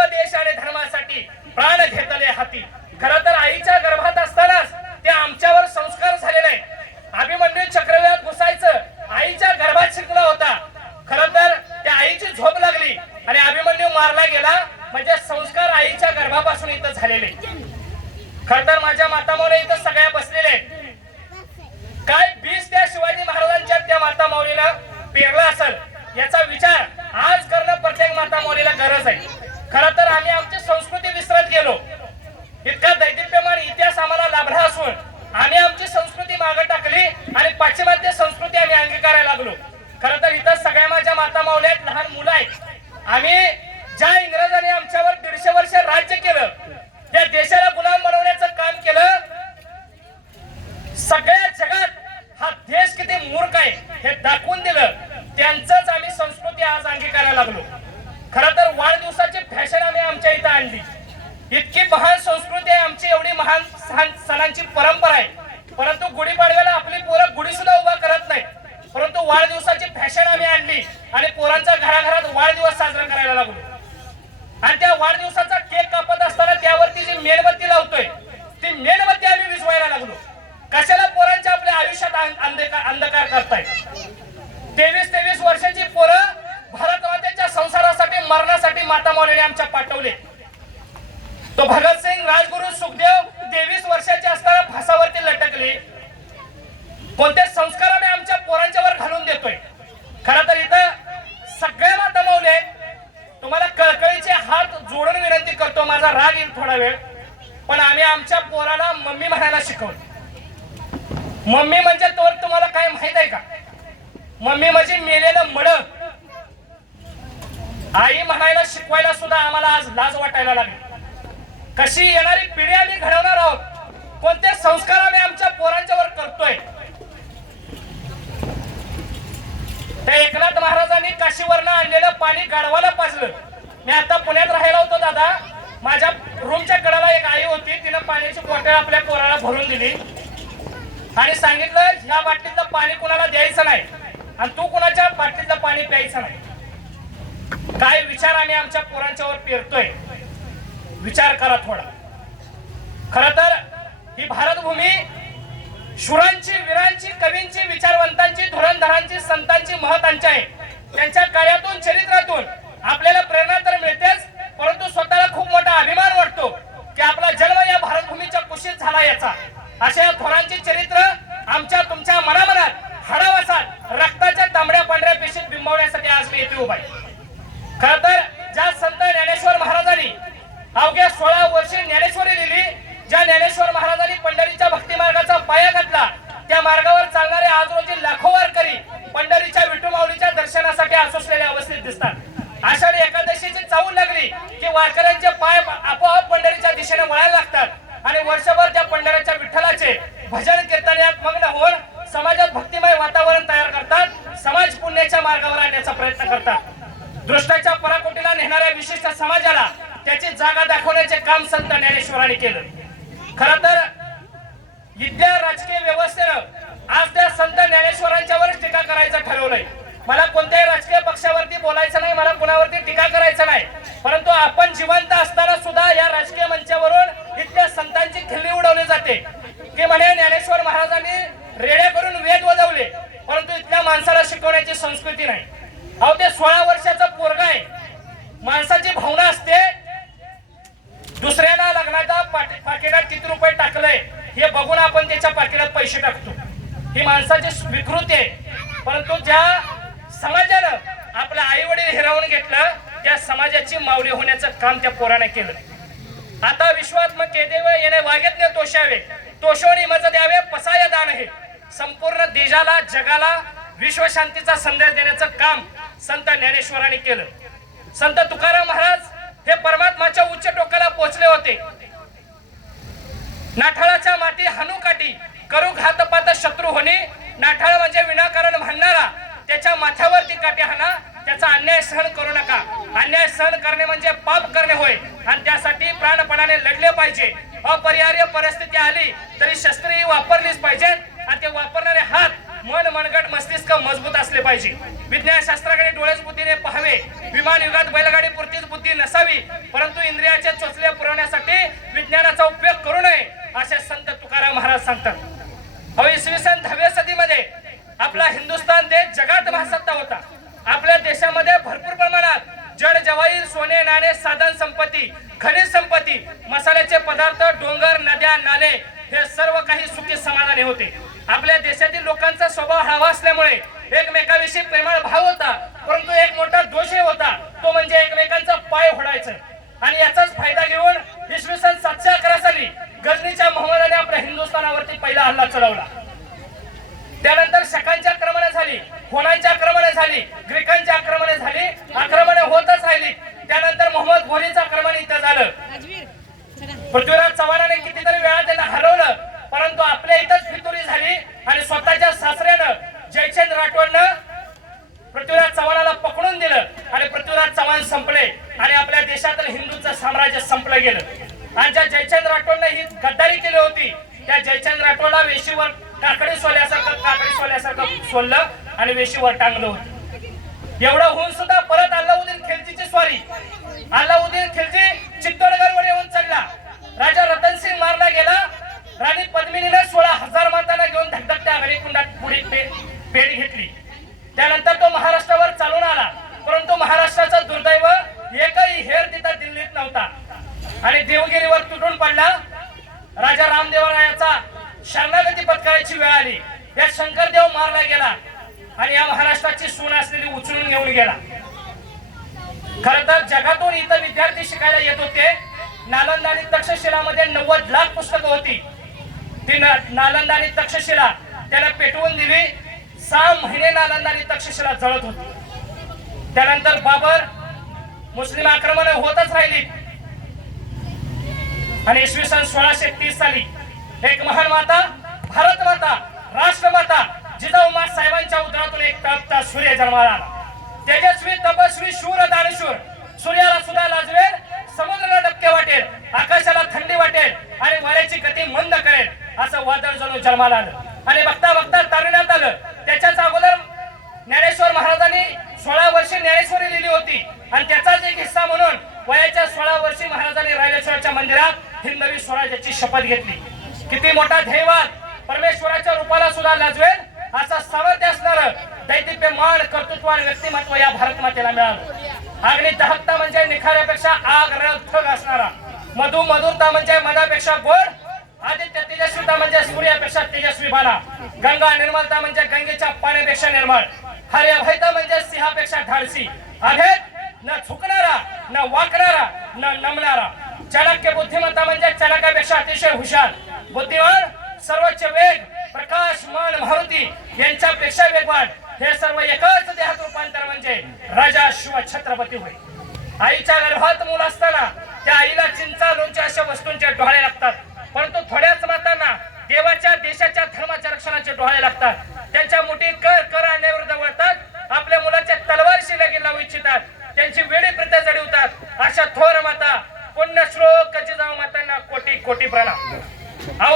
देव देश आणि धर्मासाठी प्राण घेतले हाती. खरं तर आईच्या गर्भात असतानाच ते आमच्यावर संस्कार झालेले आहे. अभिमन्यू चक्रव्यूहात घुसायचं आईच्या गर्भात शिकला होता. खरं तर त्या आईची झोप लागली आणि अभिमन्यू मारला गेला, म्हणजे संस्कार आईच्या गर्भापासून इथं झालेले. खरं तर माझ्या मातामौली इथं सगळ्या बसलेले आहेत. काय बीज त्या शिवाजी महाराजांच्या त्या मातामौलीला पेरला असेल याचा विचार आज करणं प्रत्येक मातामौलीला गरज आहे. खरं तर आम्ही आमची संस्कृती विसरत गेलो. इतका दैदिप्यमान इतिहास आम्हाला लाभला असून आम्ही आमची संस्कृती मागे टाकली आणि पाश्चिमात्य संस्कृती आम्ही अंगीकारायला लागलो. खरं तर इथं सगळ्या माझ्या मातामौली आहेत, लहान मुलं आहेत. आम्ही ज्या इंग्रजांनी आमच्यावर 150 वर्ष राज्य केलं, त्या देशाला गुलाम बनवण्याचं काम केलं, सगळ्या जगात हा देश किती मूर्ख आहे हे दाखवून दिलं. त्यांचंच आम्ही संस्कृती आज अंगीकारायला लागलो. खरं तर वाढदिवसाची फॅशन आम्ही आमच्या इथं आणली. इतकी महान संस्कृती आहे आमची, एवढी महान सणांची परंपरा आहे. परंतु गुढीपाडव्याला आपली पोरं गुढी सुद्धा उभा करत नाही. परंतु वाढदिवसाची फॅशन आम्ही आणली आणि पोरांच्या घराघरात वाढदिवस साजरा करायला लागलो. आणि त्या वाढदिवसाचा केक कापत असताना त्यावरती जी मेणबत्ती लावतोय ती मेणबत्ती आम्ही विझवायला लागलो. कशाला पोरांच्या आपल्या आयुष्यात अंधकार करताय. 23 वर्षाची पोरं भारतमातेच्या संसारासाठी मरणासाठी मातामौलीने आमच्या पाठवले. तो भगतसिंग, राजगुरू, सुखदेव 23 वर्षाचे असताना फासावरती लटकले. कोणते संस्कार आम्ही आमच्या पोरांच्यावर घालून देतोय. खरं तर इथं सगळ्या मातामौली आहेत. तुम्हाला कळकळीचे हात जोडून विनंती करतो, माझा राग येईल थोडा वेळ, पण आम्ही आमच्या पोराला मम्मी म्हणायला शिकवलं. मम्मी म्हणजे तोवर तुम्हाला काय माहित आहे का? मम्मी म्हणजे मेलेलं मड. आई म्हणायला शिकवायला सुद्धा आम्हाला आज लाज वाटायला लागली. कशी येणारी पिढी आम्ही घडवणार आहोत, कोणते संस्कार आम्ही आमच्या पोरांच्यावर करतोय. त्या एकनाथ महाराजांनी काशीवरनं आणलेलं पाणी गाढवाला पाजलं. मी आता पुण्यात राहायला होतो दादा, माझ्या रूमच्या कडेला एक आई होती, तिनं पाण्याची बॉटल आपल्या पोराला भरून दिली आणि सांगितलं ह्या बाटलीतलं पाणी कुणाला द्यायचं नाही आणि तू कुणाच्या बाटलीतलं पाणी प्यायचं नाही. काय विचार आम्ही आमच्या पोरांच्यावर पेरतोय, विचार करा थोडा. खरं तर ही भारतभूमी शूरांची, वीरांची, कवींची, विचारवंतांची, धुरंधरांची, संतांची, महतांची आहे. त्यांच्या कार्यातून, चरित्रातून आपल्याला प्रेरणा तर मिळतेच, परंतु स्वतःला खूप मोठा अभिमान वाटतो की आपला जन्म या भारतभूमीच्या कुशीत झाला याचा. अशा या थोरांची चरित्र आमच्या तुमच्या मनामनात हाडावसात रक्ताच्या तांबड्या पांढऱ्या पेशीत बिंबवण्यासाठी आज मी येथे उभा आहे. खरं तर ज्या संत ज्ञानेश्वर महाराजांनी अवघ्या 16 वर्षे ज्ञानेश्वरी लिहिली, ज्या ज्ञानेश्वर महाराजांनी पंढरीच्या भक्ती मार्गाचा पाया घातला, त्या मार्गावर चालणारे आज रोजी लाखो वारकरी पंढरीच्या विठुमाऊलीच्या दर्शनासाठी आसुसलेल्या अवस्थेत दिसतात. आषाढी एकादशीची चाहूल लागली की वारकऱ्यांचे पाय आपोआप पंढरीच्या दिशेने वळायला लागतात आणि वर्षभर त्या पंढरीच्या विठ्ठलाचे भजन कीर्तनात मग्न होऊन समाजात भक्तिमय वातावरण तयार करतात, समाज पुण्याच्या मार्गावर आणण्याचा प्रयत्न करतात. दृष्टाच्या पराकोटीला नेणाऱ्या विशिष्ट समाजाला त्याची जागा दाखवण्याचे काम संत ज्ञानेश्वरांनी केलं. खरं तर इथल्या राजकीय व्यवस्थेनं आज त्या संत ज्ञानेश्वरांच्यावर टीका करायचं ठरवलंय. मला कोणत्याही राजकीय पक्षावरती बोलायचं नाही, मला कुणावरती टीका करायचं नाही, परंतु आपण जिवंत असताना सुद्धा या राजकीय मंचावरून इथल्या संतांची खिल्ली उडवली जाते की म्हणे ज्ञानेश्वर महाराजांनी रेड्या करून वेद वदवले, परंतु इथल्या माणसाला शिकवण्याची संस्कृती नाही. अहो ते 16 वर्षाचा पोरगा आहे, माणसाची भावना असते. दुसऱ्याला लग्नाच्या पाकिटात किती रुपये टाकले हे बघून आपण त्याच्या पाकिटात पैसे टाकतो, ही माणसाची विकृती आहे. परंतु ज्या समाजानं आपलं आई वडील हिरावून घेतलं त्या समाजाची माऊली होण्याचं काम त्या पोराने केलं. आता विश्वात्मक देव येणे वागेतने तोषावे, तोषोनी मज द्यावे पसाय दान हे. संपूर्ण देशाला, जगाला विश्वशांतीचा संदेश देण्याचं काम संत ज्ञानेश्वरांनी केलं. संत तुकाराम महाराज हे परमात्माच्या उच्च टोकाला पोहोचले होते. नाठाळाच्या माती हानुकाठी करू घातपात शत्रू होणे. नाठाळ म्हणजे विनाकारण म्हणणारा, त्याच्या माथ्यावरती काठी हाना, त्याचा अन्याय सहन करू नका. अन्याय सहन करणे म्हणजे पाप करणे होय आणि त्यासाठी प्राणपणाने लढले पाहिजे. अपरिहार्य परिस्थिती आली तरी शस्त्रही वापरलीच पाहिजे आणि ते वापरणारे हात मन मनगट मस्तिष्क मजबूत असले पाहिजे. विज्ञान शास्त्राकडे डोळ्याच बुद्धीने पाहावे. विमान युगात बैलगाडी पुरतीच बुद्धी नसावी, परंतु इंद्रियाचे चोचले पुरवण्यासाठी विज्ञानाचा उपयोग करू नये असे संत तुकाराम महाराज सांगतात. अहो, इसवी सन 10व्या सदीमध्ये आपला हिंदुस्थान देश जगात महासत्ता होता. आपल्या देशामध्ये भरपूर प्रमाणात जड जवाहीर, सोने नाणे, साधन संपत्ती, खनिज संपत्ती, मसाल्याचे पदार्थ, डोंगर, नद्या, नाले हे सर्व काही सुखी समाधानी होते. आपल्या देशातील लोकांचा स्वभाव हळवा असल्यामुळे एकमेकाविषयी प्रेमळ भाव होता, परंतु एक मोठा दोष होता, तो म्हणजे एकमेकांचा पाय फोडायचं. आणि याचाच फायदा घेऊन इसवी सन 711 साली गजनीच्या मोहम्मदाने आपल्या हिंदुस्थानावरती पहिला हल्ला चढवला. त्यानंतर शकांची आक्रमणे झाली, होनांची आक्रमणे झाली, ग्रीकांची आक्रमणे झाली, आक्रमणे होतच राहिली. त्यानंतर मोहम्मद घोरीचं आक्रमण इथं झालं. पृथ्वीराज चव्हाणाने कितीतरी वेळा त्यांना हरवलं, परंतु आपल्या इथंच फितुरी झाली आणि स्वतःच्या सासऱ्यानं जयचंद राठोडनं पृथ्वीराज चव्हाणाला पकडून दिलं आणि पृथ्वीराज चव्हाण संपले आणि आपल्या देशातील हिंदूचं साम्राज्य संपलं गेलं. आणि ज्या जयचंद राठोडनं ही गद्दारी केली होती, त्या जयचंद राठोडला वेशीवर काकडी सोल्यासारखं सोललं आणि वेशीवर टांगलं होतं. एवढं होऊन सुद्धा परत अल्लाउद्दीन खिलजीची स्वारी, अल्लाउद्दीन खिलजी चित्तोडगडवर येऊन चढला. राजा रतनसिंग मारला गेला. राणी पद्मिनीने 16,000 मातांना घेऊन धगधगत्या अग्निकुंडात पुढे पेट घेतली. त्यानंतर तो महाराष्ट्रावर चालून आला, परंतु महाराष्ट्राचं दुर्दैव एकही हेर तिथं दिल्लीत नव्हता आणि देवगिरीवर तुटून पडला. राजा रामदेवरायाचा शरणागती पत्करायची वेळ आली. या शंकरदेव मारला गेला आणि या महाराष्ट्राची सून असलेली उचलून घेऊन गेला. खरं तर जगातून इथं विद्यार्थी शिकायला येत होते. नालंदा आणि तक्षशिलामध्ये 90 लाख पुस्तकं होती. ती नालंदा आणि तक्षशिला त्याला पेटवून दिली. 6 महिने नालंदा आणि तक्षशिला जळत होती. त्यानंतर बाबर, मुस्लिम आक्रमणे होतच राहिली आणि इसवी सन 1630 साली एक महान माता, भारत माता, राष्ट्रमाता जिजाऊ साहेबांच्या उदरातून एक तळपता सूर्य जन्माला आला. तेजस्वी, तपस्वी, शूर, दानशूर, सूर्याला सुद्धा लाजवेल, समुद्राला डबके वाटेल, आकाशाला थंडी वाटेल आणि वाऱ्याची गती मंद करेल असं वादळ जणू जन्माला आलं. आणि बघता बघता तारुण्यात आलं. त्याच्याच अगोदर ज्ञानेश्वर महाराजांनी 16 वर्षे ज्ञानेश्वरी लिहिली होती आणि त्याचाच एक हिस्सा म्हणून वयाच्या 16 वर्षी महाराजांनी रायरेश्वराच्या मंदिरात हिंदवी स्वराज्याची शपथ घेतली. किती मोठा ध्येयवाद, परमेश्वराच्या रूपाला सुद्धा लाजवेल असा सामर्थ्य असणारं दैदिप्यमान कर्तृत्वान व्यक्तिमत्व या भारत मातेला मिळालं. अग्नी दहकता म्हणजे निखाऱ्यापेक्षा आग रग असणारा, मधु मधुरता म्हणजे मधापेक्षा गोड, आदित्य तेजस्वीता म्हणजे सूर्यापेक्षा तेजस्वी बाणा, गंगा निर्मलता म्हणजे गंगेच्या पाण्यापेक्षा निर्मळ, हरिअभयता म्हणजे सिंहापेक्षा धाडसी, अभेद न झुकणारा, न वाकणारा, न नमणारा, चाणक्य बुद्धिमत्ता म्हणजे चाणक्यापेक्षा अतिशय हुशार, बुद्धिमान, सर्वोच्च वेग, प्रकाश, मन, मारुती यांच्यापेक्षा वेगवान, हे सर्व एकच देहात रूपांतर म्हणजे राजा शिव छत्रपती होय. आईच्या गर्भात मूल असताना त्या आईला चिंचा, लोणच्या अशा वस्तूंचे डोळे लागतात.